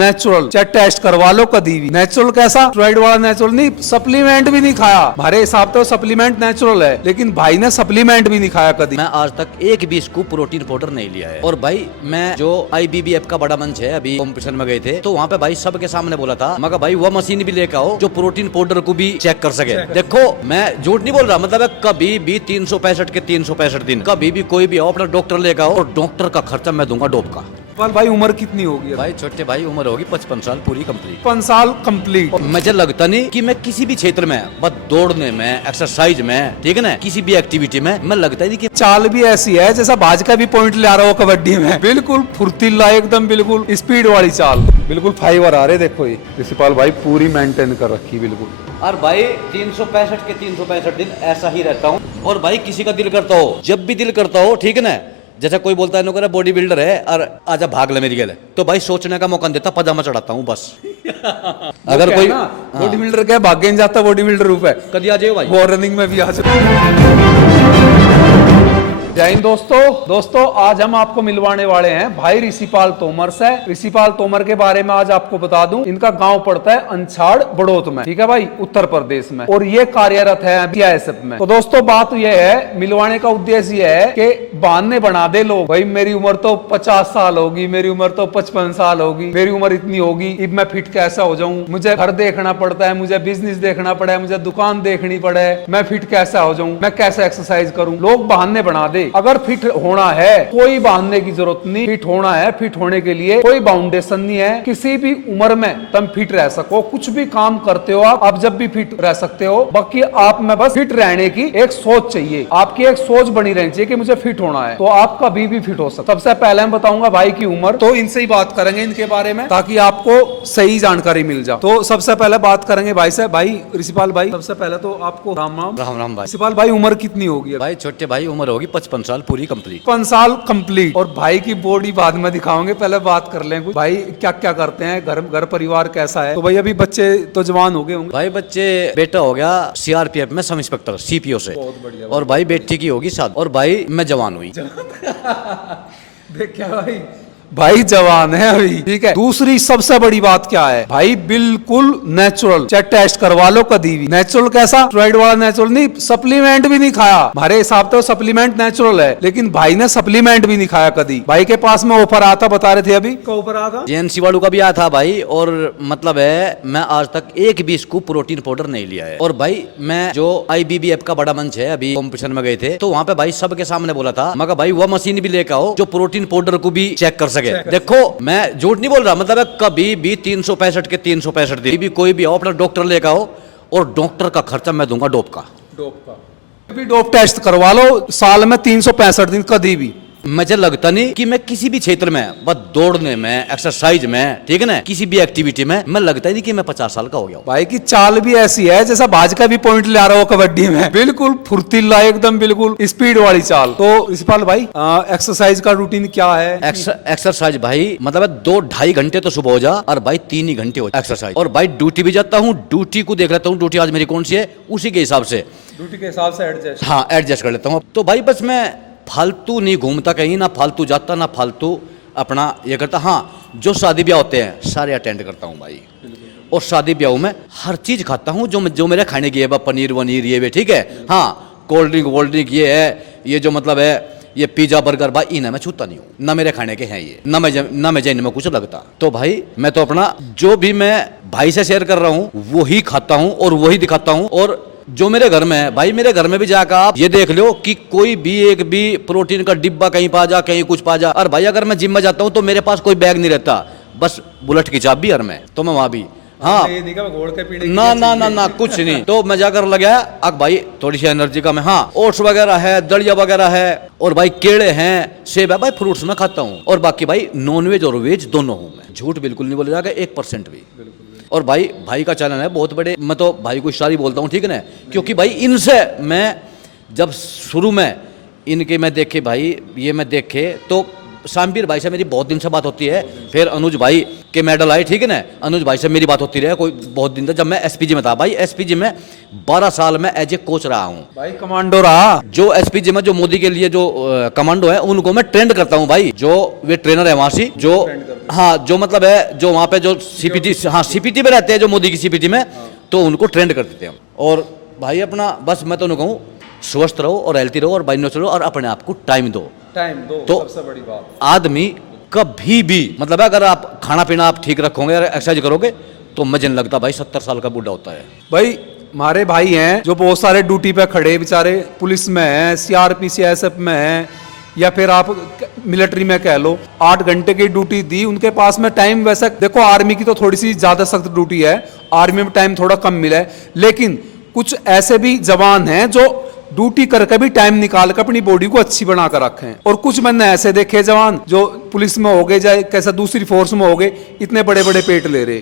Natural, चाहे test करवा लो कभी भी। नेचुरल कैसा? स्टेरॉइड वाला नेचुरल नहीं, सप्लीमेंट भी नहीं खाया। हमारे हिसाब से सप्लीमेंट नेचुरल है, लेकिन भाई ने सप्लीमेंट भी नहीं खाया कभी। मैं आज तक एक भी स्कूप प्रोटीन पाउडर नहीं लिया है। और भाई मैं जो IBBF का बड़ा मंच है, अभी कॉम्पिटिशन में गए थे तो वहाँ पे भाई सबके सामने बोला था, मगर भाई वो मशीन भी लेकर आओ जो प्रोटीन पाउडर को भी चेक कर सके। देखो मैं झूठ नहीं बोल रहा, मतलब कभी भी 365 के 365 दिन कभी भी कोई भी आओ अपना डॉक्टर लेकर आओ, और डॉक्टर का खर्चा मैं दूंगा डोप का। भाई उम्र कितनी होगी? भाई छोटे भाई उम्र होगी 55 साल पूरी कंप्लीट। 55 साल कंप्लीट। मुझे लगता नहीं कि मैं किसी भी क्षेत्र में, बस दौड़ने में, एक्सरसाइज में, ठीक है ना, किसी भी एक्टिविटी में मैं लगता ही नहीं कि चाल भी ऐसी है जैसा भाजपा भी पॉइंट ले आ रहा हो कबड्डी में, बिल्कुल फुर्तीला एकदम, बिल्कुल स्पीड वाली चाल, बिल्कुल फाइबर आ रहे। देखो ये प्रिंसिपल भाई पूरी मेंटेन कर रखी बिल्कुल। और भाई 365 के 365 दिन ऐसा ही रहता हूँ। और भाई किसी का दिल करता हो, जब भी दिल करता हो, ठीक है ना, जैसे कोई बोलता है नो बॉडी बिल्डर है और आजा भाग ले मेरी गले, तो भाई सोचने का मौका देता, पजामा चढ़ाता हूँ बस। अगर कोई बॉडी बिल्डर क्या भाग नहीं जाता, बॉडी बिल्डर रूप है, कभी आ जाए भाई, वो रनिंग में भी आ जाए। जय हिंद दोस्तों आज हम आपको मिलवाने वाले हैं भाई ऋषिपाल तोमर से। ऋषिपाल तोमर के बारे में आज आपको बता दूं, इनका गांव पड़ता है अंछाड़ बड़ौत में, ठीक है भाई, उत्तर प्रदेश में, और ये कार्यरत है CISF में। तो दोस्तों बात ये है, मिलवाने का उद्देश्य ये है कि बहाने बना दे लोग, भाई मेरी उम्र तो 50 साल होगी, मेरी उम्र तो 55 साल होगी, मेरी उम्र इतनी होगी, अब मैं फिट कैसा हो जाऊं, मुझे घर देखना पड़ता है, मुझे बिजनेस देखना पड़ा है, मुझे दुकान देखनी पड़े, मैं फिट कैसा हो जाऊं, मैं कैसे एक्सरसाइज करूं। लोग बहाने बना दे। अगर फिट होना है कोई बहाने की जरूरत नहीं, फिट होना है, फिट होने के लिए कोई बाउंडेशन नहीं है, किसी भी उम्र में तुम फिट रह सको, कुछ भी काम करते हो आप जब भी फिट रह सकते हो। बाकी आप में बस फिट रहने की एक सोच चाहिए, आपकी एक सोच बनी रहनी चाहिए कि मुझे फिट होना है, तो आप कभी भी फिट हो सकते। सबसे पहले मैं बताऊंगा भाई की उम्र, तो इनसे ही बात करेंगे इनके बारे में ताकि आपको सही जानकारी मिल जाए। तो सबसे पहले बात करेंगे भाई से। भाई ऋषिपाल भाई, सबसे पहले तो आपको राम राम। राम राम भाई। ऋषिपाल भाई उम्र कितनी होगी? भाई छोटे भाई उम्र होगी 55 साल पूरी कंप्लीट। 55 साल कंप्लीट। और भाई की बॉडी बाद में दिखाओगे, पहले बात कर लें कुछ भाई क्या क्या करते हैं, घर परिवार कैसा है। तो भाई अभी बच्चे तो जवान हो गए होंगे? भाई बच्चे, बेटा हो गया CRPF में सब इंस्पेक्टर CPO से, और भाई बेटी की होगी शादी, और भाई मैं जवान हुई। देख क्या भाई जवान है अभी, ठीक है। दूसरी सबसे बड़ी बात क्या है भाई, बिल्कुल नेचुरल, चाहे टेस्ट करवा लो कभी भी। नेचुरल कैसा? स्टेरॉइड वाला नेचुरल नहीं, सप्लीमेंट भी नहीं खाया। हमारे हिसाब से सप्लीमेंट नेचुरल है, लेकिन भाई ने सप्लीमेंट भी नहीं खाया कभी। भाई के पास में ऑफर आता, बता रहे थे अभी का ऑफर आया था, JNC वालों का भी आया था भाई। और मतलब है मैं आज तक एक भी स्कूप प्रोटीन पाउडर नहीं लिया है। और भाई मैं जो IBBF का बड़ा मंच है, अभी कॉम्पिटिशन में गए थे तो वहाँ पे भाई सबके सामने बोला था, मगर भाई वो मशीन भी लेकर आओ जो प्रोटीन पाउडर को भी चेक कर सके। देखो मैं झूठ नहीं बोल रहा, मतलब कभी भी 365 के 365 दिन भी कोई भी आओ अपना डॉक्टर लेकर आओ, और डॉक्टर का खर्चा मैं दूंगा डोप का। अभी डोप टेस्ट करवा लो साल में 365 दिन कभी भी। मुझे लगता नहीं कि मैं किसी भी क्षेत्र में, बस दौड़ने में, एक्सरसाइज में, ठीक है ना, किसी भी एक्टिविटी में मैं लगता ही नहीं कि मैं 50 साल का हो गया हूं। भाई की चाल भी ऐसी है जैसा भाजपा भी पॉइंट ले आ रहा हो कबड्डी में, बिल्कुल फुर्तीला एकदम, बिल्कुल स्पीड वाली चाल। तो ऋषिपाल भाई एक्सरसाइज का रूटीन क्या है? एक्सरसाइज भाई मतलब 2-2.5 घंटे तो सुबह हो जा, और भाई 3 ही घंटे हो एक्सरसाइज। और भाई ड्यूटी भी जाता हूँ, ड्यूटी को देख लेता हूँ, ड्यूटी आज मेरी कौन सी है, उसी के हिसाब से, ड्यूटी के हिसाब से एडजस्ट, हाँ एडजस्ट कर लेता हूँ। तो भाई बस मैं फालतू नहीं घूमता कहीं, ना फालतू जाता, ना फालतू अपना ये करता। हाँ जो शादी ब्याह होते हैं सारे अटेंड करता हूँ भाई, और शादी ब्याह में हर चीज खाता हूँ जो मेरे खाने की है, पनीर वनीर ये भी, ठीक है। हाँ कोल्ड ड्रिंक ये है, ये जो मतलब है ये पिज्जा बर्गर, भाई इन्हें मैं छूता नहीं हूँ, ना मेरे खाने के हैं ये, ना मैं इनमें कुछ लगता। तो भाई मैं तो अपना जो भी मैं भाई से शेयर कर रहा हूँ वही खाता हूँ और वही दिखाता हूँ। और जो मेरे घर में है भाई, मेरे घर में भी जाकर आप ये देख लो कि कोई भी एक भी प्रोटीन का डिब्बा कहीं पा जा, कहीं कुछ पा जा। और भाई अगर मैं जिम में जाता हूँ तो मेरे पास कोई बैग नहीं रहता, बस बुलेट की चाबी और मैं, तो मैं वहां भी हाँ ना कुछ नहीं। तो मैं जाकर लगा अब भाई थोड़ी सी एनर्जी का मैं, हाँ ओट्स वगैरह है, दलिया वगैरह है, और भाई केले हैं, सेब है, भाई फ्रूट्स में खाता हूँ। और बाकी भाई नॉनवेज और वेज दोनों हूँ मैं, झूठ बिल्कुल नहीं बोला जाएगा 1% भी। और भाई का चैनल है बहुत बड़े, मैं तो भाई को सारी बोलता हूँ, ठीक है ना, क्योंकि भाई इनसे मैं जब शुरू में इनके मैं देखे भाई, ये मैं देखे तो शामवीर भाई से मेरी बहुत दिन से बात होती है, फिर अनुज भाई के मेडल आए, ठीक है ना, अनुज भाई से मेरी बात होती रही कोई बहुत दिन तक। जब मैं एसपीजी में था भाई, एसपीजी में 12 साल में एज ए कोच रहा हूँ भाई, कमांडो रहा। जो एसपीजी में जो मोदी के लिए जो कमांडो है उनको मैं ट्रेंड करता हूँ भाई, जो वे ट्रेनर है वहां से, जो हाँ जो मतलब है जो वहाँ पे जो सीपीटी, हाँ सीपीटी में रहते हैं जो मोदी की सीपीटी में, तो उनको ट्रेंड कर देते हैं। और भाई अपना बस मैं तो उन्हें कहूँ स्वस्थ रहो और हेल्थी रहो और बाइनो रहो और अपने आप को टाइम दो। तो सबसे बड़ी बात, आदमी कभी भी मतलब अगर आप खाना पीना आप ठीक रखोगे और एक्सरसाइज करोगे तो मुझे नहीं लगता भाई 70 साल का बूढ़ा होता है। भाई हमारे भाई हैं जो बहुत सारे ड्यूटी पे खड़े बेचारे, पुलिस में हैं, सीआरपी सीएसएफ में हैं, या फिर आप मिलिट्री में कह लो, 8 घंटे की ड्यूटी दी, उनके पास में टाइम वैसा, देखो आर्मी की तो थोड़ी सी ज्यादा सख्त ड्यूटी है, आर्मी में टाइम थोड़ा कम मिला है, लेकिन कुछ ऐसे भी जवान हैं जो ड्यूटी करके भी टाइम निकाल कर अपनी बॉडी को अच्छी बना कर रखे हैं। और कुछ मैंने ऐसे देखे जवान जो पुलिस में हो गए, चाहे कैसा दूसरी फोर्स में हो गए, इतने बड़े बड़े पेट ले रहे,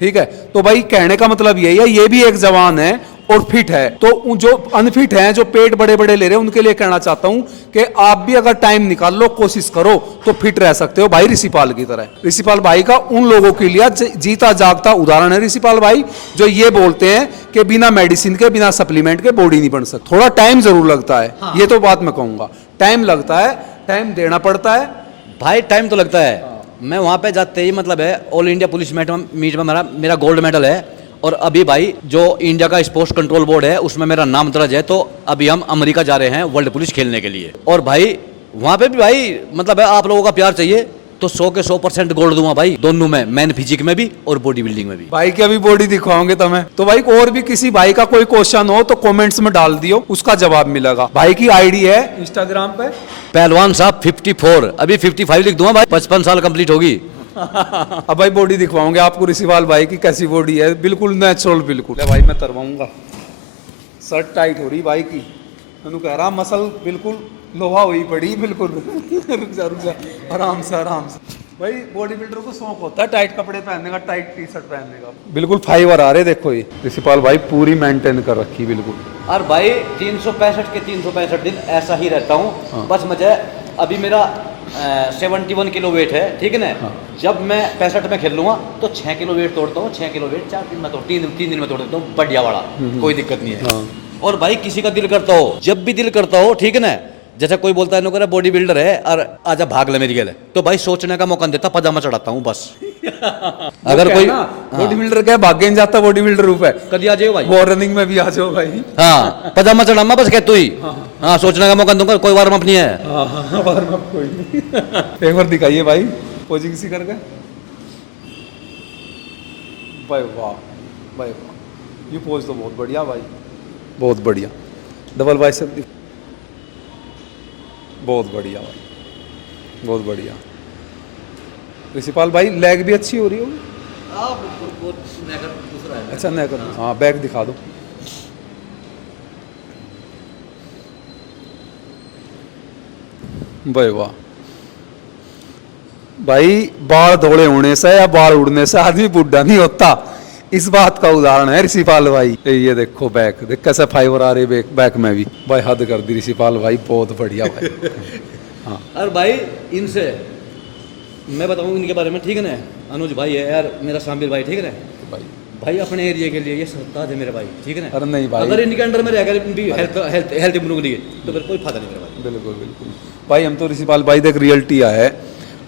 ठीक है। तो भाई कहने का मतलब यही है, ये भी एक जवान है और फिट है। तो जो अनफिट हैं, जो पेट बड़े बड़े ले रहे हैं, उनके लिए कहना चाहता हूं कि आप भी अगर टाइम निकाल लो, कोशिश करो तो फिट रह सकते हो भाई, ऋषिपाल की तरह। ऋषिपाल भाई का उन लोगों के लिए जीता जागता उदाहरण है ऋषिपाल भाई, जो ये बोलते हैं कि बिना मेडिसिन के, बिना सप्लीमेंट के बॉडी नहीं बन सकती। थोड़ा टाइम जरूर लगता है, हाँ। ये तो बात मैं कहूंगा, टाइम लगता है, टाइम देना पड़ता है भाई, टाइम तो लगता है। मैं वहाँ पे जाते ही मतलब है ऑल इंडिया पुलिस मीट में मेरा गोल्ड मेडल है, और अभी भाई जो इंडिया का स्पोर्ट्स कंट्रोल बोर्ड है उसमें मेरा नाम दर्ज है। तो अभी हम अमेरिका जा रहे हैं वर्ल्ड पुलिस खेलने के लिए, और भाई वहाँ पे भी भाई मतलब है आप लोगों का प्यार चाहिए तो 100 के 100% गोल्ड दूंगा भाई, दोनों में, मैन फिजिक में भी और बॉडी बिल्डिंग में भी। भाई की अभी बॉडी दिखवाओगे तुम्हें। तो भाई और भी किसी भाई का कोई क्वेश्चन हो तो कमेंट्स में डाल दियो, उसका जवाब मिलेगा। भाई की आईडी है इंस्टाग्राम पे पहलवान साहब 54, अभी 55 लिख दूंगा भाई, 55 साल कंप्लीट होगी। अब भाई बॉडी दिखवाओगे आपको ऋषिपाल भाई की, कैसी बॉडी है, बिल्कुल नेचुरल, बिल्कुल। भाई मैं तरवाऊंगा, शर्ट टाइट हो रही भाई की, मैंने कह रहा मसल बिल्कुल लोहा हुई पड़ी, बिल्कुल रुक जा आराम से आराम से। भाई बॉडी बिल्डर को शौक होता है टाइट कपड़े पहनने का, टाइट टी शर्ट पहनने का, बिल्कुल फाइबर आ रहे, देखो ये ऋषिपाल भाई पूरी मेंटेन कर रखी बिल्कुल। और भाई 365 के 365 दिन ऐसा ही रहता हूँ, हाँ। बस मुझे अभी मेरा 71 किलो वेट है, ठीक है ना, हाँ। जब मैं 65 में खेल लूंगा तो 6 किलो वेट तोड़ता हूँ, 6 किलो वेट 4 दिन में तोड़, 3 दिन में तोड़ देता हूँ, बढ़िया वाला, कोई दिक्कत नहीं है, हाँ। और भाई किसी का दिल करता हो, जब भी दिल करता हो, ठीक है ना, जैसे कोई बोलता है नो बॉडी बिल्डर है और आजा भाग ले मेरी गले, तो भाई सोचने का मौका देता, पजामा चढ़ाता हूँ बस। अगर कोई बॉडी बिल्डर क्या भागे नहीं जाता, बॉडी बिल्डर रूप है, कभी आ जाओ भाई, वो रनिंग में भी आ जाओ भाई, हाँ पजामा चढ़ामा बस, कहते ही हाँ सोचने का मौका दूंगा, कोई वार्म अप नहीं है, वार्म अप कोई नहीं। एक बार दिखाइए भाई पोजिंग किसी करके, भाई वाह भाई वाह, ये पोज तो बहुत बढ़िया भाई, बहुत बढ़िया, डबल बाइसेप, बहुत बढ़िया भाई, बहुत बढ़िया। ऋषिपाल भाई लेग भी अच्छी हो रही होगी, अच्छा नहीं कर, हाँ बैक दिखा दो, भाई वाह भाई, बाल धोड़े होने से या बाल उड़ने से आदमी बुढ़ा नहीं होता, इस बात का उदाहरण है ऋषिपाल भाई। ये देखो बैक, देख कैसे फाइबर आ रहे बैक में भी, भाई हद कर दी ऋषिपाल भाई, बहुत बढ़िया भाई। हाँ और भाई इनसे मैं बताऊँ इनके बारे में, ठीक है ना, अनुज भाई है यार मेरा, शामवीर भाई, ठीक है ना भाई अपने एरिया के लिए ये सरताज है मेरे भाई, ठीक है ना। अरे नहीं भाई, अगर इनके अंडर में रहकर इनकी हेल्थ इंप्रूव करिए तो फिर कोई फायदा नहीं मेरे भाई। बिल्कुल बिल्कुल भाई, हम तो ऋषिपाल भाई देख रियलिटी है,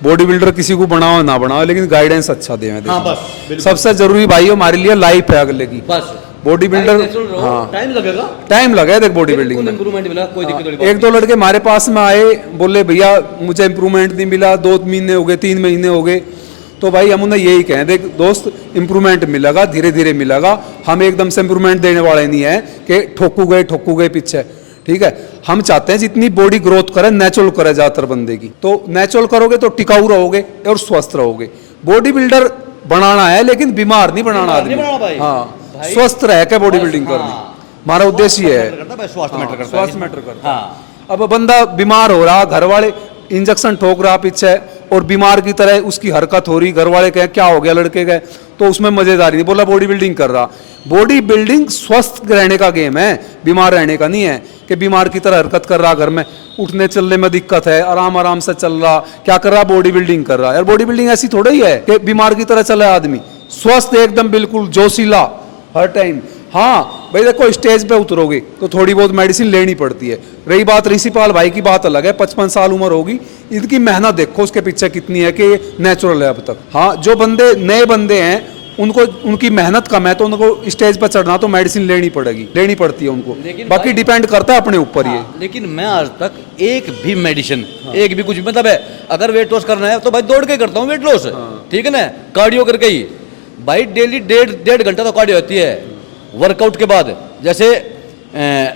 बॉडी बिल्डर किसी को बनाओ ना बनाओ लेकिन गाइडेंस अच्छा दे। हाँ बस सबसे जरूरी भाई हमारे लिए लाइफ है अगले की, बस बॉडी बिल्डर, हाँ टाइम लगेगा, टाइम लगे देख बॉडी बिल्डिंग में, इंप्रूवमेंट मिला कोई दिक्कत नहीं। एक दो लड़के हमारे पास में आए, बोले भैया मुझे इंप्रूवमेंट नहीं मिला, 2 महीने हो गए, 3 महीने हो गए, तो भाई हम उन्हें यही कहें, देख दोस्त इंप्रूवमेंट मिलेगा, धीरे धीरे मिलेगा, हम एकदम से इंप्रूवमेंट देने वाले नहीं है कि ठोकू गए पीछे, ठीक है। हम चाहते हैं जितनी बॉडी ग्रोथ करे नेचुरल करे ज्यादातर बंदे की, तो नेचुरल करोगे तो टिकाऊ रहोगे और स्वस्थ रहोगे। बॉडी बिल्डर बनाना है लेकिन बीमार नहीं बनाना आदमी, हाँ स्वस्थ रह के बॉडी बिल्डिंग करनी, हमारा उद्देश्य है, स्वास्थ्य मैटर करता है। अब बंदा बीमार हो रहा, घर वाले इंजेक्शन ठोक रहा पीछे और बीमार की तरह उसकी हरकत हो रही, घर वाले कहें क्या हो गया लड़के के, तो उसमें मजेदारी नहीं, बोला बॉडी बिल्डिंग कर रहा। बॉडी बिल्डिंग स्वस्थ रहने का गेम है, बीमार रहने का नहीं है कि बीमार की तरह हरकत कर रहा, घर में उठने चलने में दिक्कत है, आराम आराम से चल रहा, क्या कर रहा, बॉडी बिल्डिंग कर रहा। यार बॉडी बिल्डिंग ऐसी थोड़ा ही है कि बीमार की तरह चले आदमी, स्वस्थ एकदम बिल्कुल जोशीला हर टाइम। हाँ भाई देखो, स्टेज पे उतरोगे तो थोड़ी बहुत मेडिसिन लेनी पड़ती है। रही बात ऋषिपाल भाई की, बात अलग है, 55 साल उम्र होगी, इनकी मेहनत देखो उसके पीछे कितनी है कि नेचुरल है अब तक। हाँ जो बंदे नए बंदे हैं उनको उनकी मेहनत कम है तो उनको स्टेज पर चढ़ना तो मेडिसिन लेनी पड़ती है उनको, बाकी डिपेंड करता है अपने ऊपर ये। लेकिन मैं आज तक एक भी मेडिसिन, एक भी कुछ मतलब है, अगर वेट लॉस करना है तो भाई दौड़ के करता हूँ वेट लॉस, ठीक है ना, कार्डियो करके ही भाई। डेली डेढ़ घंटा तो कार्डियो होती है वर्कआउट के बाद। जैसे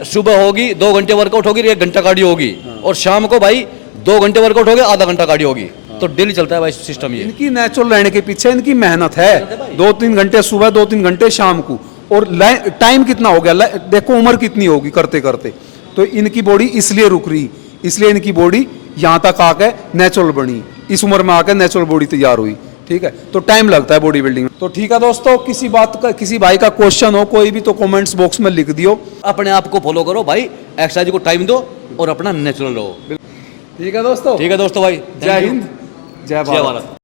सुबह होगी 2 घंटे वर्कआउट होगी, 1 घंटा कार्डियो होगी, और शाम को भाई 2 घंटे वर्कआउट होगी, आधा घंटा कार्डियो होगी। तो डेली चलता है भाई सिस्टम ये। इनकी नेचुरल रहने के पीछे इनकी मेहनत है, 2-3 घंटे सुबह, 2-3 घंटे शाम को। और टाइम कितना हो गया देखो, उम्र कितनी होगी करते करते, तो इनकी बॉडी इसलिए रुक रही, इसलिए इनकी बॉडी यहाँ तक आके नेचुरल बनी, इस उम्र में आकर नेचुरल बॉडी तैयार हुई, ठीक है। तो टाइम लगता है बॉडी बिल्डिंग में। तो ठीक है दोस्तों, किसी बात का, किसी भाई का क्वेश्चन हो कोई भी, तो कमेंट्स बॉक्स में लिख दियो। अपने आप को फॉलो करो भाई, एक्सरसाइज को टाइम दो और अपना नेचुरल रहो। ठीक है दोस्तों, ठीक है दोस्तों भाई, जय हिंद, जय भारत।